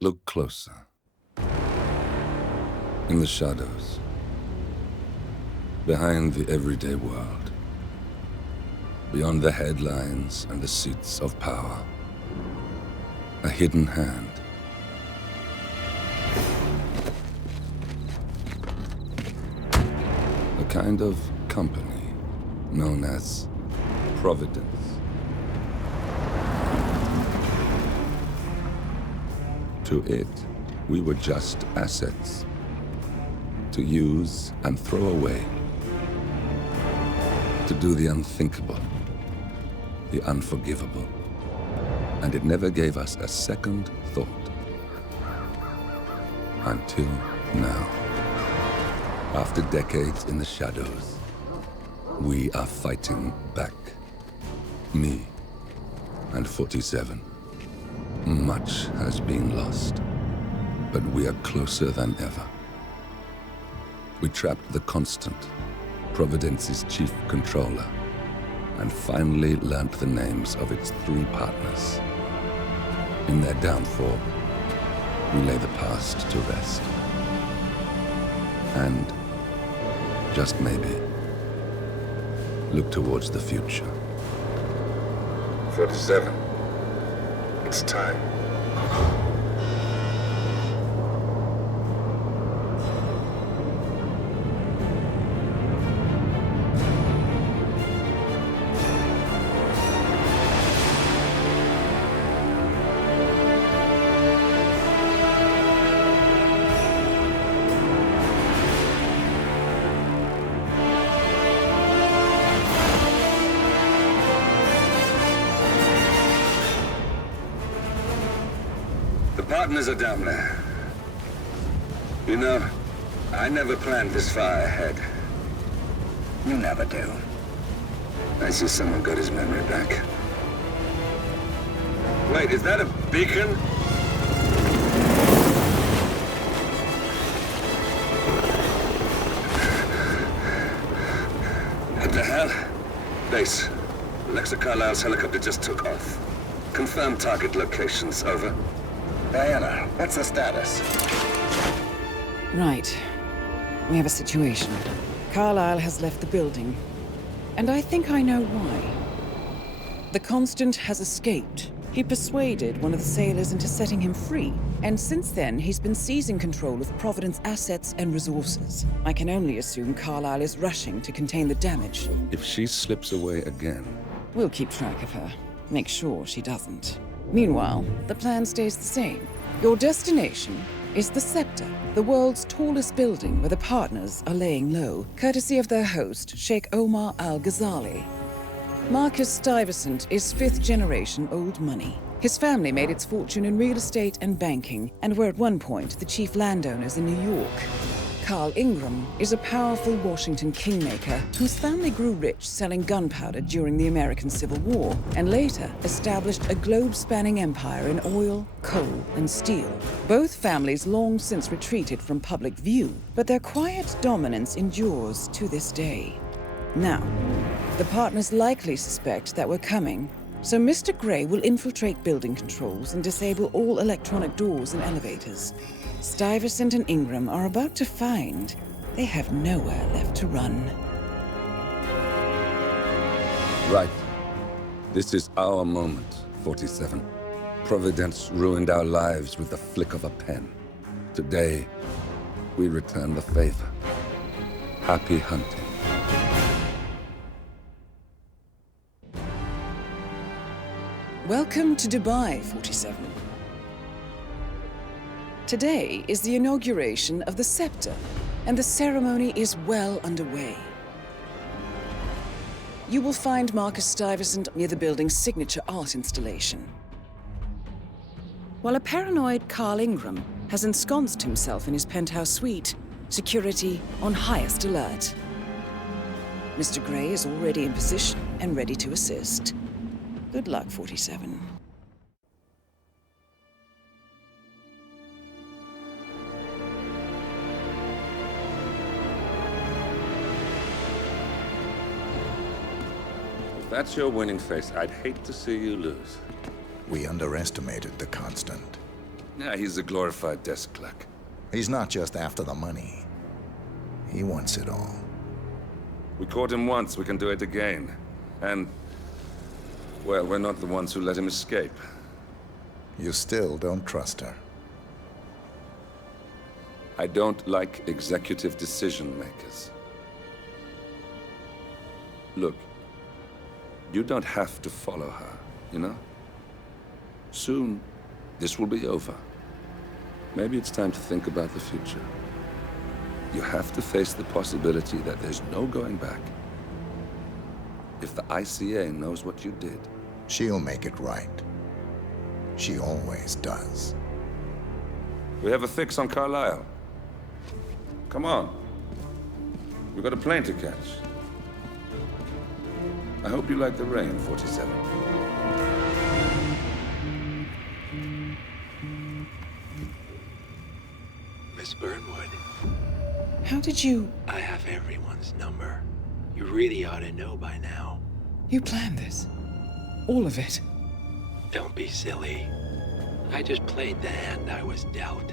Look closer. In the shadows. Behind the everyday world. Beyond the headlines and the seats of power. A hidden hand. A kind of company known as Providence. To it, we were just assets. To use and throw away. To do the unthinkable. The unforgivable. And it never gave us a second thought. Until now. After decades in the shadows, we are fighting back. Me and 47. Much has been lost, but we are closer than ever. We trapped the Constant, Providence's chief controller, and finally learnt the names of its 3 partners. In their downfall, we lay the past to rest. And, just maybe, look towards the future. 47. It's time. Partners are down there. You know, I never planned this far ahead. You never do. I see someone got his memory back. Wait, is that a beacon? What the hell? Base. Alexa Carlisle's helicopter just took off. Confirm target locations, over. Diana, what's the status? Right. We have a situation. Carlisle has left the building. And I think I know why. The Constant has escaped. He persuaded one of the sailors into setting him free. And since then, he's been seizing control of Providence assets and resources. I can only assume Carlisle is rushing to contain the damage. If she slips away again... We'll keep track of her. Make sure she doesn't. Meanwhile, the plan stays the same. Your destination is the Scepter, the world's tallest building where the partners are laying low, courtesy of their host, Sheikh Omar Al-Ghazali. Marcus Stuyvesant is 5th-generation old money. His family made its fortune in real estate and banking, and were at one point the chief landowners in New York. Carl Ingram is a powerful Washington kingmaker whose family grew rich selling gunpowder during the American Civil War, and later established a globe-spanning empire in oil, coal, and steel. Both families long since retreated from public view, but their quiet dominance endures to this day. Now, the partners likely suspect that we're coming, so Mr. Gray will infiltrate building controls and disable all electronic doors and elevators. Stuyvesant and Ingram are about to find they have nowhere left to run. Right. This is our moment, 47. Providence ruined our lives with the flick of a pen. Today, we return the favor. Happy hunting. Welcome to Dubai, 47. Today is the inauguration of the Scepter, and the ceremony is well underway. You will find Marcus Stuyvesant near the building's signature art installation, while a paranoid Carl Ingram has ensconced himself in his penthouse suite, security on highest alert. Mr. Gray is already in position and ready to assist. Good luck, 47. If that's your winning face, I'd hate to see you lose. We underestimated the Constant. Yeah, he's a glorified desk clerk. He's not just after the money. He wants it all. We caught him once, we can do it again. And, well, we're not the ones who let him escape. You still don't trust her. I don't like executive decision makers. Look, you don't have to follow her, you know? Soon, this will be over. Maybe it's time to think about the future. You have to face the possibility that there's no going back. If the ICA knows what you did... She'll make it right. She always does. We have a fix on Carlisle. Come on. We've got a plane to catch. I hope you like the rain, 47. Miss Burnwood. How did you... I have everyone's number. You really ought to know by now. You planned this? All of it? Don't be silly. I just played the hand I was dealt.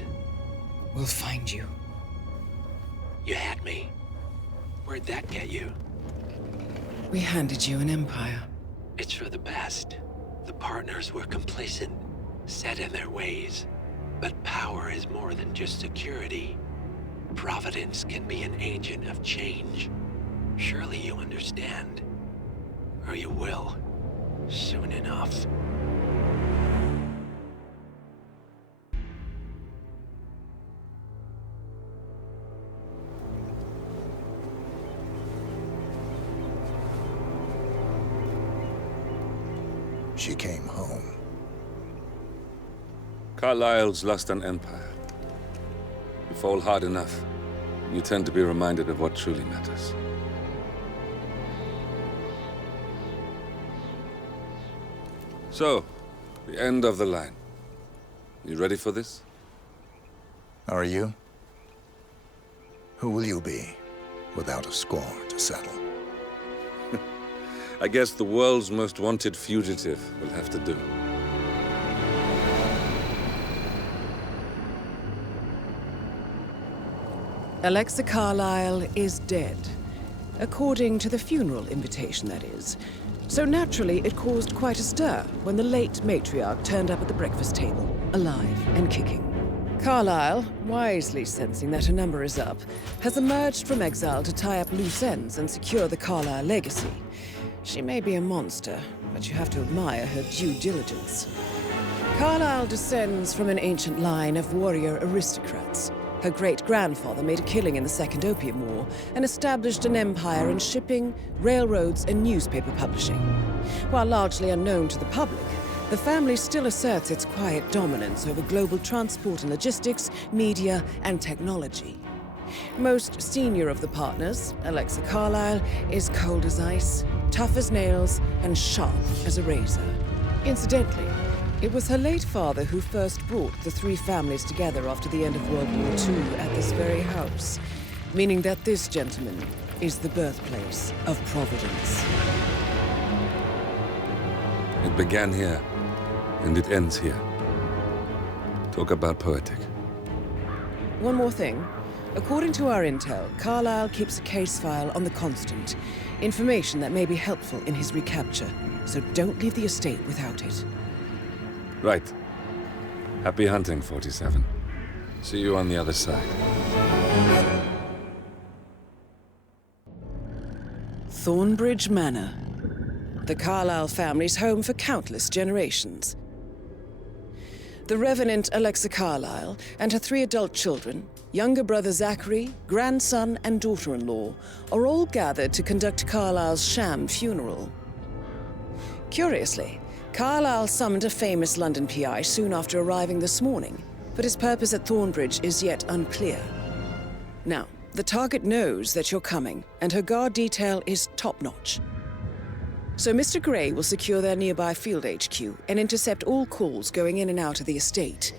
We'll find you. You had me. Where'd that get you? We handed you an empire. It's for the best. The partners were complacent, set in their ways. But power is more than just security. Providence can be an agent of change. Surely you understand. Or you will. Soon enough. She came home. Carlisle's lost an empire. You fall hard enough, you tend to be reminded of what truly matters. So, the end of the line. You ready for this? Are you? Who will you be, without a score to settle? I guess the world's most wanted fugitive will have to do. Alexa Carlisle is dead. According to the funeral invitation, that is. So naturally, it caused quite a stir when the late matriarch turned up at the breakfast table, alive and kicking. Carlisle, wisely sensing that her number is up, has emerged from exile to tie up loose ends and secure the Carlisle legacy. She may be a monster, but you have to admire her due diligence. Carlisle descends from an ancient line of warrior aristocrats. Her great-grandfather made a killing in the Second Opium War and established an empire in shipping, railroads, and newspaper publishing. While largely unknown to the public, the family still asserts its quiet dominance over global transport and logistics, media, and technology. Most senior of the partners, Alexa Carlisle, is cold as ice, tough as nails, and sharp as a razor. Incidentally, it was her late father who first brought the three families together after the end of World War II at this very house, meaning that this gentleman is the birthplace of Providence. It began here, and it ends here. Talk about poetic. One more thing. According to our intel, Carlisle keeps a case file on the Constant. Information that may be helpful in his recapture, so don't leave the estate without it. Right. Happy hunting, 47. See you on the other side. Thornbridge Manor. The Carlisle family's home for countless generations. The Revenant Alexa Carlisle and her 3 adult children, younger brother Zachary, grandson, and daughter-in-law, are all gathered to conduct Carlisle's sham funeral. Curiously, Carlisle summoned a famous London PI soon after arriving this morning, but his purpose at Thornbridge is yet unclear. Now, the target knows that you're coming, and her guard detail is top-notch. So Mr. Gray will secure their nearby field HQ and intercept all calls going in and out of the estate.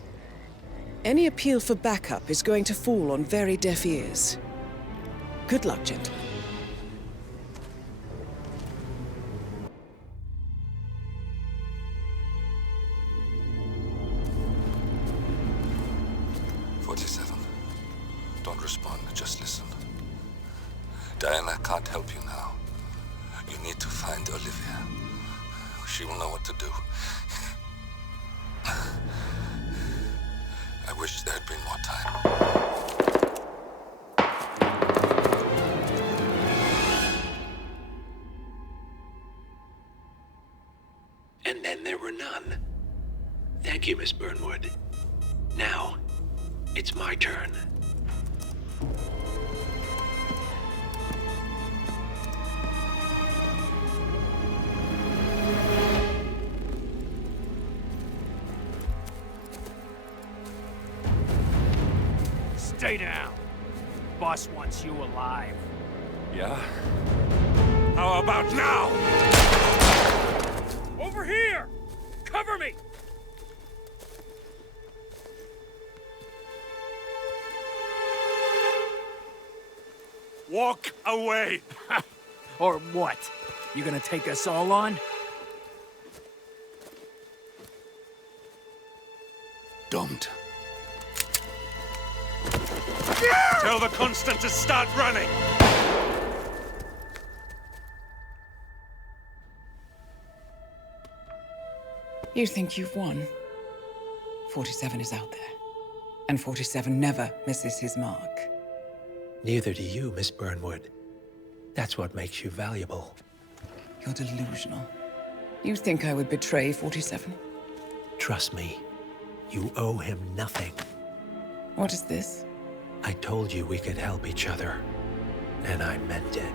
Any appeal for backup is going to fall on very deaf ears. Good luck, gentlemen. I can't help you now. You need to find Olivia. She will know what to do. I wish there had been more time. And then there were none. Thank you, Miss Burnwood. Now, it's my turn. Stay down. Boss wants you alive. Yeah? How about now? Over here! Cover me! Walk away! Or what? You gonna take us all on? Don't. Tell the Constant to start running! You think you've won? 47 is out there. And 47 never misses his mark. Neither do you, Miss Burnwood. That's what makes you valuable. You're delusional. You think I would betray 47? Trust me, you owe him nothing. What is this? I told you we could help each other, and I meant it.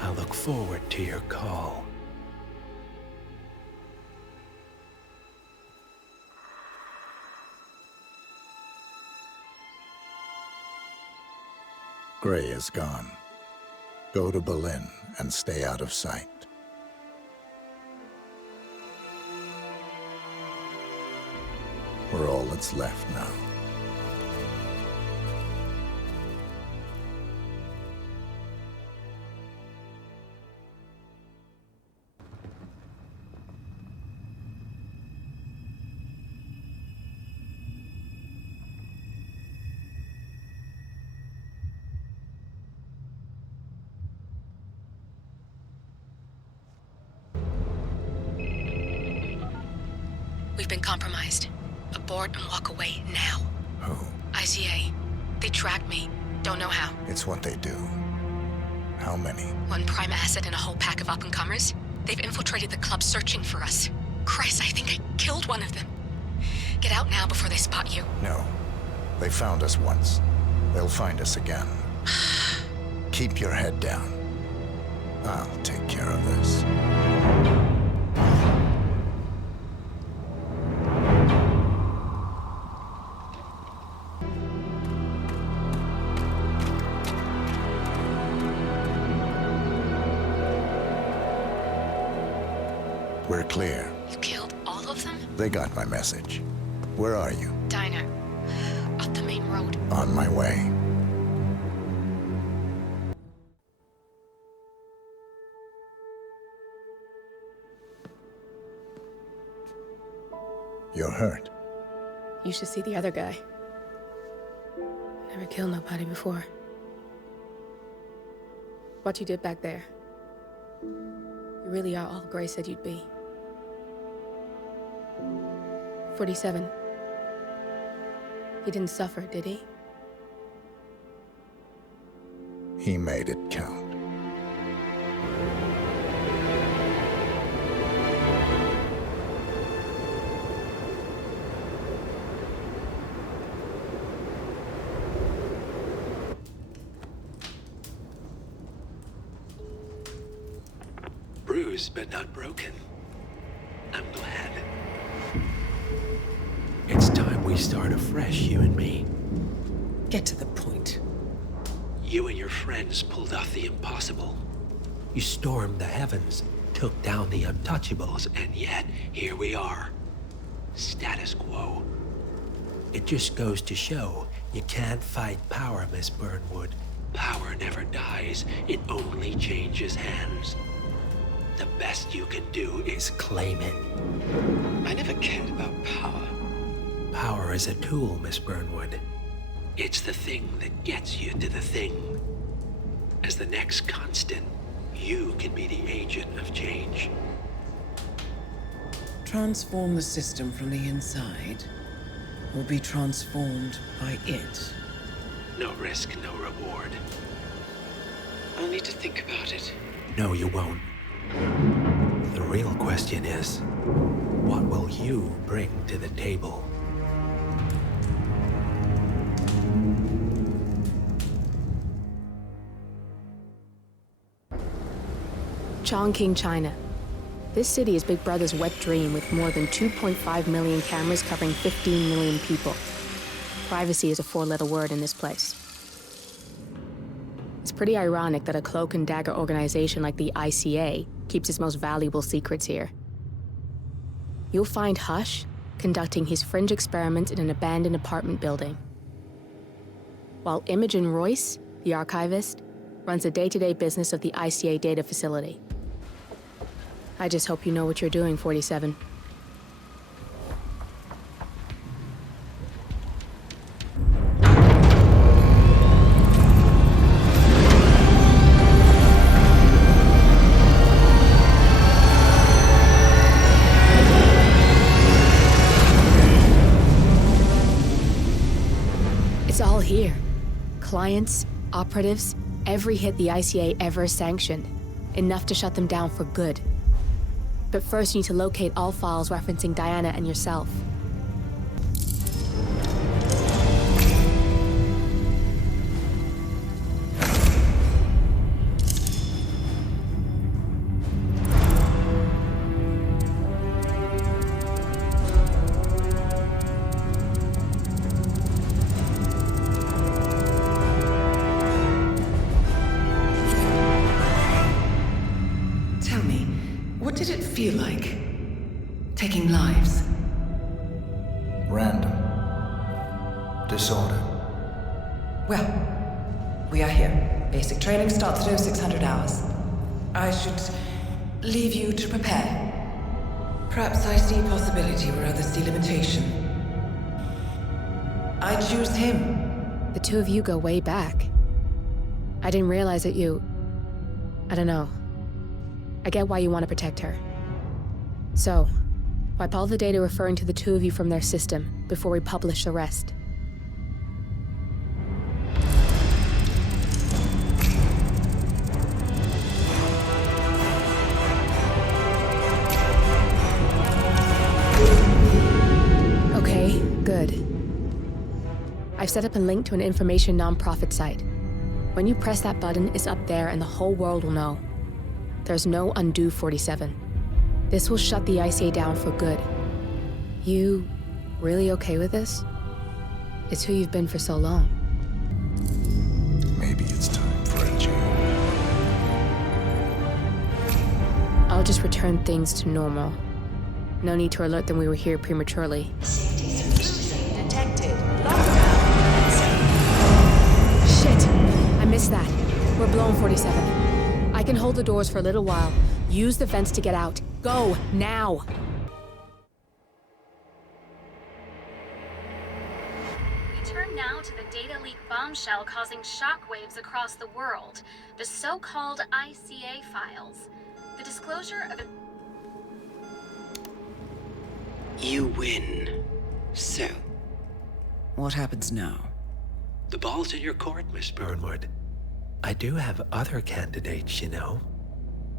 I'll look forward to your call. Gray is gone. Go to Berlin and stay out of sight. We're all that's left now. We've been compromised. Abort and walk away now. Who? ICA. They tracked me. Don't know how. It's what they do. How many? One prime asset and a whole pack of up-and-comers. They've infiltrated the club searching for us. Christ, I think I killed one of them. Get out now before they spot you. No. They found us once. They'll find us again. Keep your head down. I'll take care of this. We're clear. You killed all of them? They got my message. Where are you? Diner. Up the main road. On my way. You're hurt. You should see the other guy. Never killed nobody before. What you did back there. You really are all Gray said you'd be. 47. He didn't suffer, did he? He made it count. Bruised but not broken. I'm glad. It's time we start afresh, you and me. Get to the point. You and your friends pulled off the impossible. You stormed the heavens, took down the untouchables, and yet here we are. Status quo. It just goes to show you can't fight power, Miss Burnwood. Power never dies, it only changes hands. The best you can do is claim it. I never cared about power. Power is a tool, Miss Burnwood. It's the thing that gets you to the thing. As the next constant, you can be the agent of change. Transform the system from the inside, or be transformed by it. No risk, no reward. I'll need to think about it. No, you won't. The real question is, what will you bring to the table? Chongqing, China. This city is Big Brother's wet dream with more than 2.5 million cameras covering 15 million people. Privacy is a four-letter word in this place. It's pretty ironic that a cloak and dagger organization like the ICA keeps its most valuable secrets here. You'll find Hush conducting his fringe experiments in an abandoned apartment building, while Imogen Royce, the archivist, runs the day-to-day business of the ICA data facility. I just hope you know what you're doing, 47. It's all here. Clients, operatives, every hit the ICA ever sanctioned. Enough to shut them down for good. But first you need to locate all files referencing Diana and yourself. Tell me, what did it feel like? Taking lives? Random. Disorder. Well, we are here. Basic training starts at 0600 hours. I should leave you to prepare. Perhaps I see possibility where others see limitation. I choose him. The two of you go way back. I didn't realize that you... I don't know. I get why you want to protect her. So, wipe all the data referring to the two of you from their system before we publish the rest. Okay, good. I've set up a link to an information nonprofit site. When you press that button, it's up there and the whole world will know. There's no undo 47. This will shut the ICA down for good. You really okay with this? It's who you've been for so long. Maybe it's time for a change. I'll just return things to normal. No need to alert them we were here prematurely. Detected. Shit! I missed that. We're blown, 47. I can hold the doors for a little while. Use the vents to get out. Go, now! We turn now to the data leak bombshell causing shockwaves across the world. The so-called ICA files. The disclosure of... You win. So, What happens now? the ball's in your court, Miss Burnwood. I do have other candidates, you know.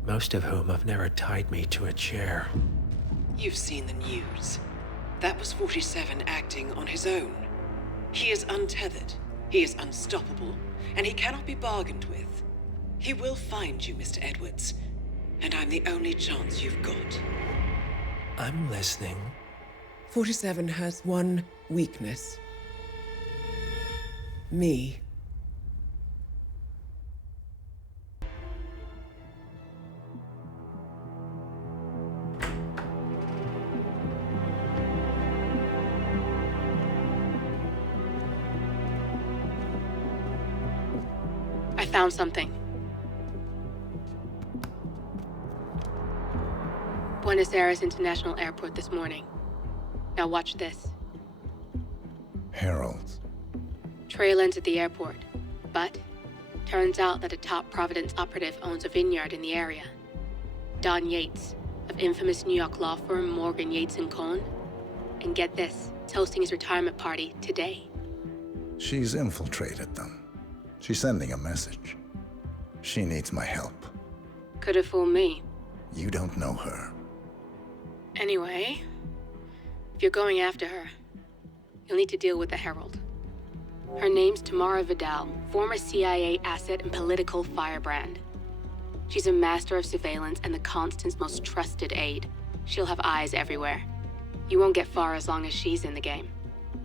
Most of whom have never tied me to a chair. You've seen the news. That was 47 acting on his own. He is untethered, he is unstoppable, and he cannot be bargained with. He will find you, Mr. Edwards, and I'm the only chance you've got. I'm listening. 47 has one weakness. Me. I found something. Buenos Aires International Airport this morning. Now watch this. Heralds. Trail ends at the airport, but Turns out that a top Providence operative owns a vineyard in the area. Don Yates, of infamous New York law firm Morgan, Yates & Cohn. And get this, is hosting his retirement party today. She's infiltrated them. She's sending a message. She needs my help. Could have fooled me. You don't know her. Anyway, if you're going after her, you'll need to deal with the Herald. Her name's Tamara Vidal, former CIA asset and political firebrand. She's a master of surveillance and the Constant's most trusted aide. She'll have eyes everywhere. You won't get far as long as she's in the game.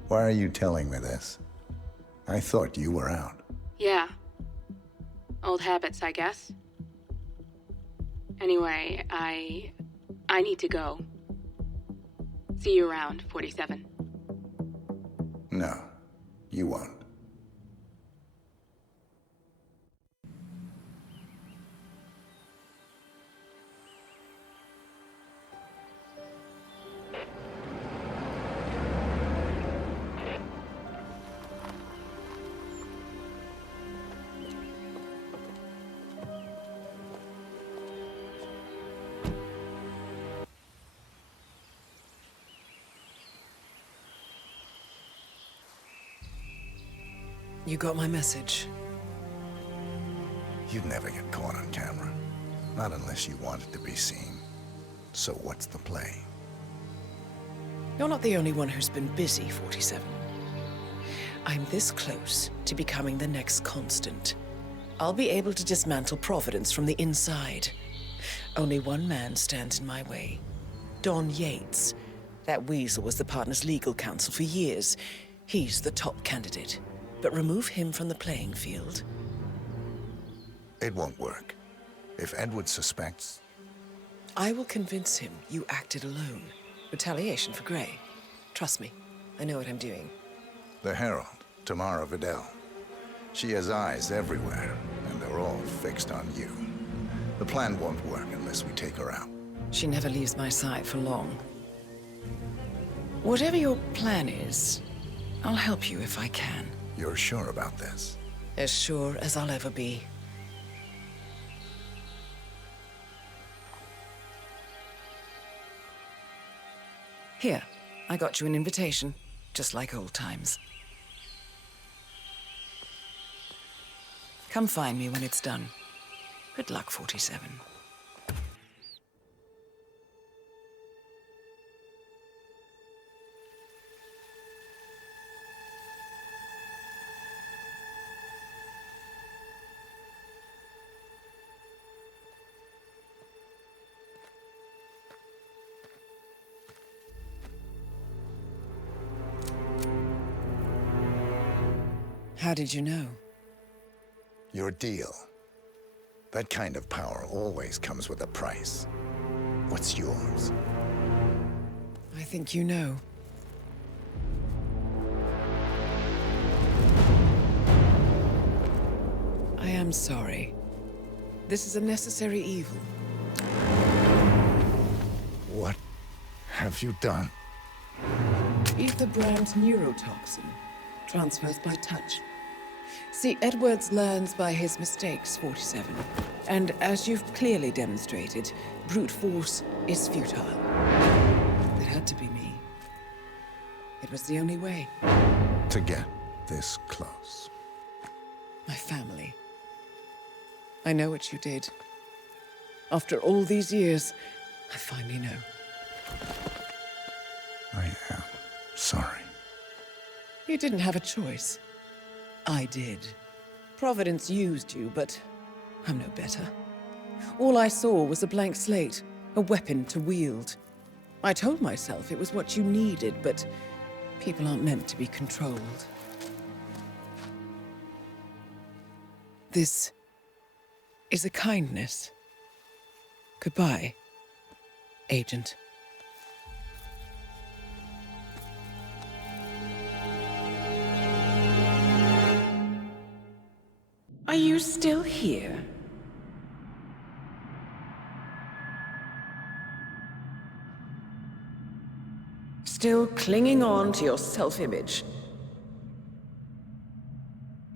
Why are you telling me this? I thought you were out. Yeah. Old habits, I guess. Anyway, I need to go. See you around, 47. No, you won't. You got my message. You'd never get caught on camera. Not unless you wanted to be seen. So what's the play? You're not the only one who's been busy, 47. I'm this close to becoming the next Constant. I'll be able to dismantle Providence from the inside. Only one man stands in my way. Don Yates. That weasel was the partner's legal counsel for years. He's the top candidate. But remove him from the playing field. It won't work. If Edward suspects... I will convince him you acted alone. Retaliation for Grey. Trust me, I know what I'm doing. The Herald, Tamara Vidal. She has eyes everywhere, and they're all fixed on you. The plan won't work unless we take her out. She never leaves my side for long. Whatever your plan is, I'll help you if I can. You're sure about this? As sure as I'll ever be. Here, I got you an invitation, just like old times. Come find me when it's done. Good luck, 47. How did you know? Your deal. That kind of power always comes with a price. What's yours? I think you know. I am sorry. This is a necessary evil. What have you done? Ether brand neurotoxin. Transfers by touch. See, Edwards learns by his mistakes, 47. And as you've clearly demonstrated, brute force is futile. It had to be me. It was the only way. To get this close. My family. I know what you did. After all these years, I finally know. I am sorry. You didn't have a choice. I did. Providence used you, but I'm no better. All I saw was a blank slate, a weapon to wield. I told myself it was what you needed, but people aren't meant to be controlled. This is a kindness. Goodbye, Agent. Are you still here? Still clinging on to your self-image?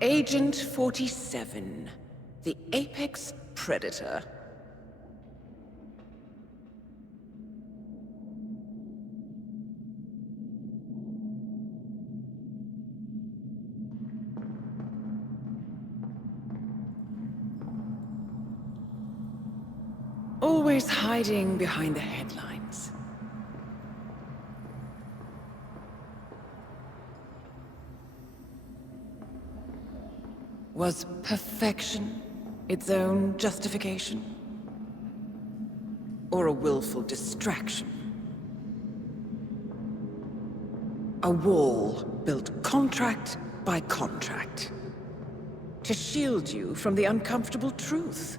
Agent 47, the apex predator. Always hiding behind the headlines. Was perfection its own justification? Or a willful distraction? A wall built contract by contract to shield you from the uncomfortable truth.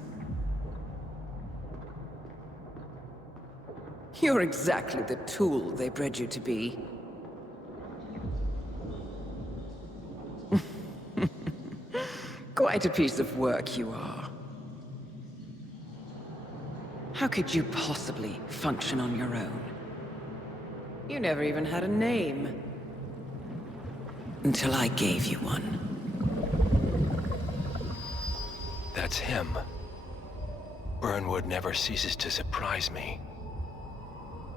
You're exactly the tool they bred you to be. Quite a piece of work you are. How could you possibly function on your own? You never even had a name. Until I gave you one. That's him. Burnwood never ceases to surprise me.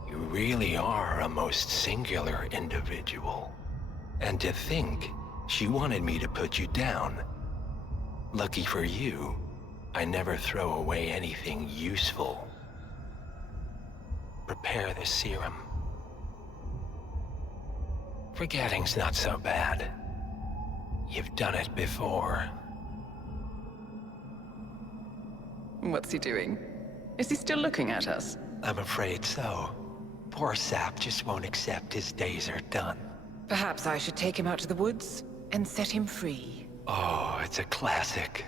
You really are a most singular individual. And to think, she wanted me to put you down. Lucky for you, I never throw away anything useful. Prepare the serum. Forgetting's not so bad. You've done it before. What's he doing? Is he still looking at us? I'm afraid so. Poor sap just won't accept his days are done. Perhaps I should take him out to the woods and set him free. Oh, it's a classic.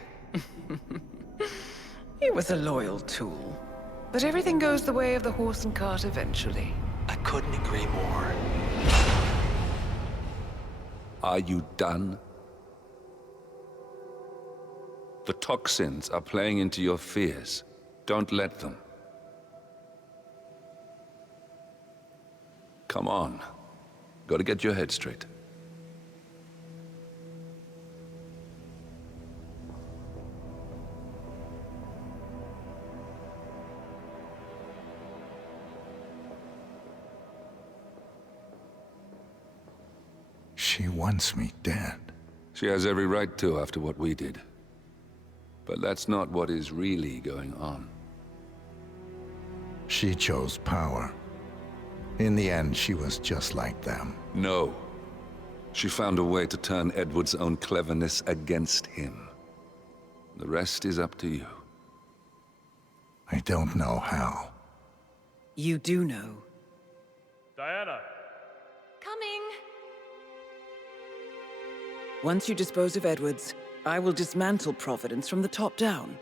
He was a loyal tool. But everything goes the way of the horse and cart eventually. I couldn't agree more. Are you done? The toxins are playing into your fears. Don't let them. Come on. Gotta get your head straight. She wants me dead. She has every right to after what we did. But that's not what is really going on. She chose power. In the end, she was just like them. No. She found a way to turn Edward's own cleverness against him. The rest is up to you. I don't know how. You do know. Diana! Coming! Once you dispose of Edwards, I will dismantle Providence from the top down.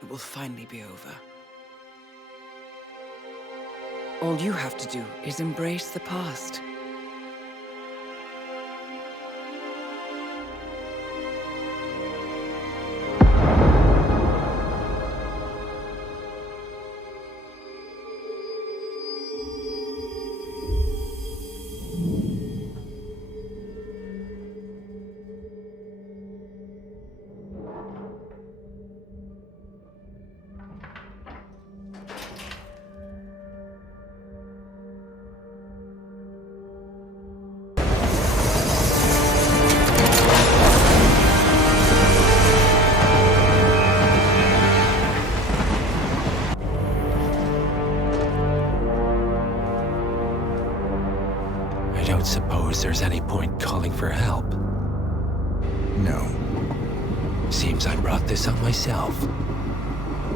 It will finally be over. All you have to do is embrace the past. Suppose there's any point calling for help? No. Seems I brought this on myself.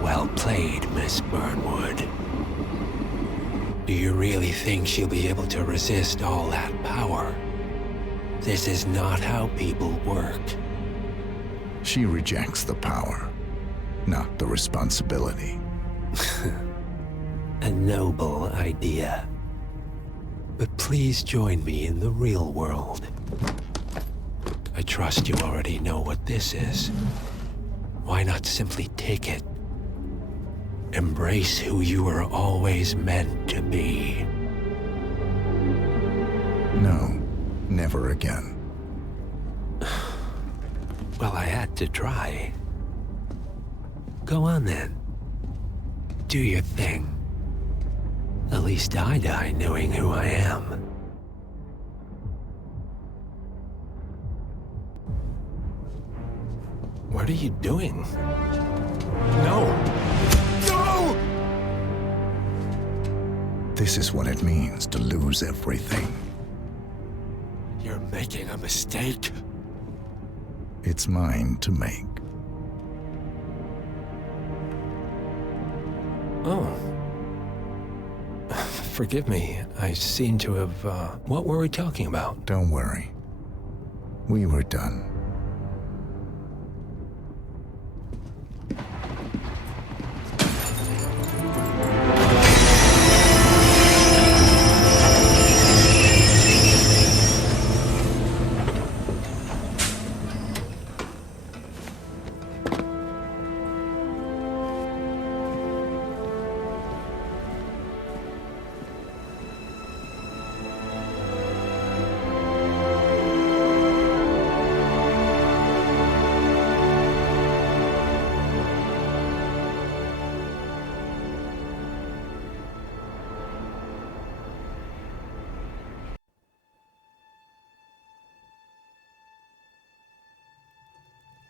Well played, Miss Burnwood. Do you really think she'll be able to resist all that power? This is not how people work. She rejects the power, not the responsibility. A noble idea. But please join me in the real world. I trust you already know what this is. Why not simply take it? Embrace who you were always meant to be. No, never again. Well, I had to try. Go on then. Do your thing. At least I die knowing who I am. What are you doing? No! No! This is what it means to lose everything. You're making a mistake. It's mine to make. Oh. Forgive me. I seem to have, what were we talking about? Don't worry. We were done.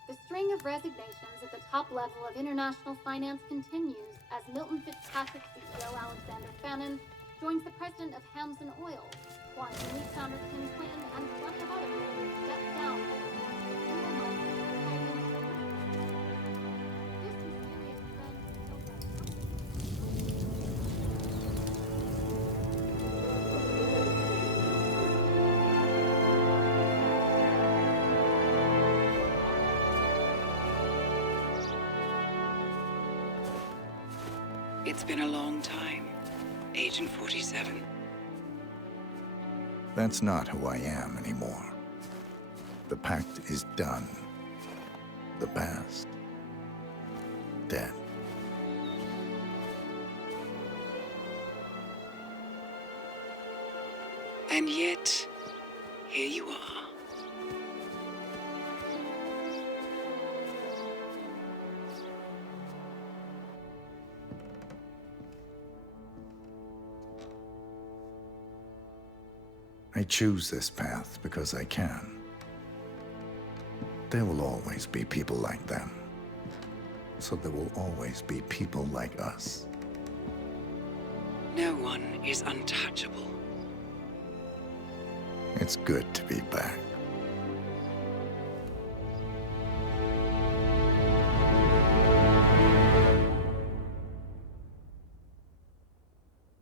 The string of resignations at the top level of international finance continues as Milton Fitzpatrick CEO Alexander Fannin joins the president of Hamson Oil, Quantum Leap founder Tim Quinn, and plenty of others step down. It's been a long time, Agent 47. That's not who I am anymore. The pact is done. The past, dead. And yet, here you are. I choose this path because I can. There will always be people like them. So there will always be people like us. No one is untouchable. It's good to be back.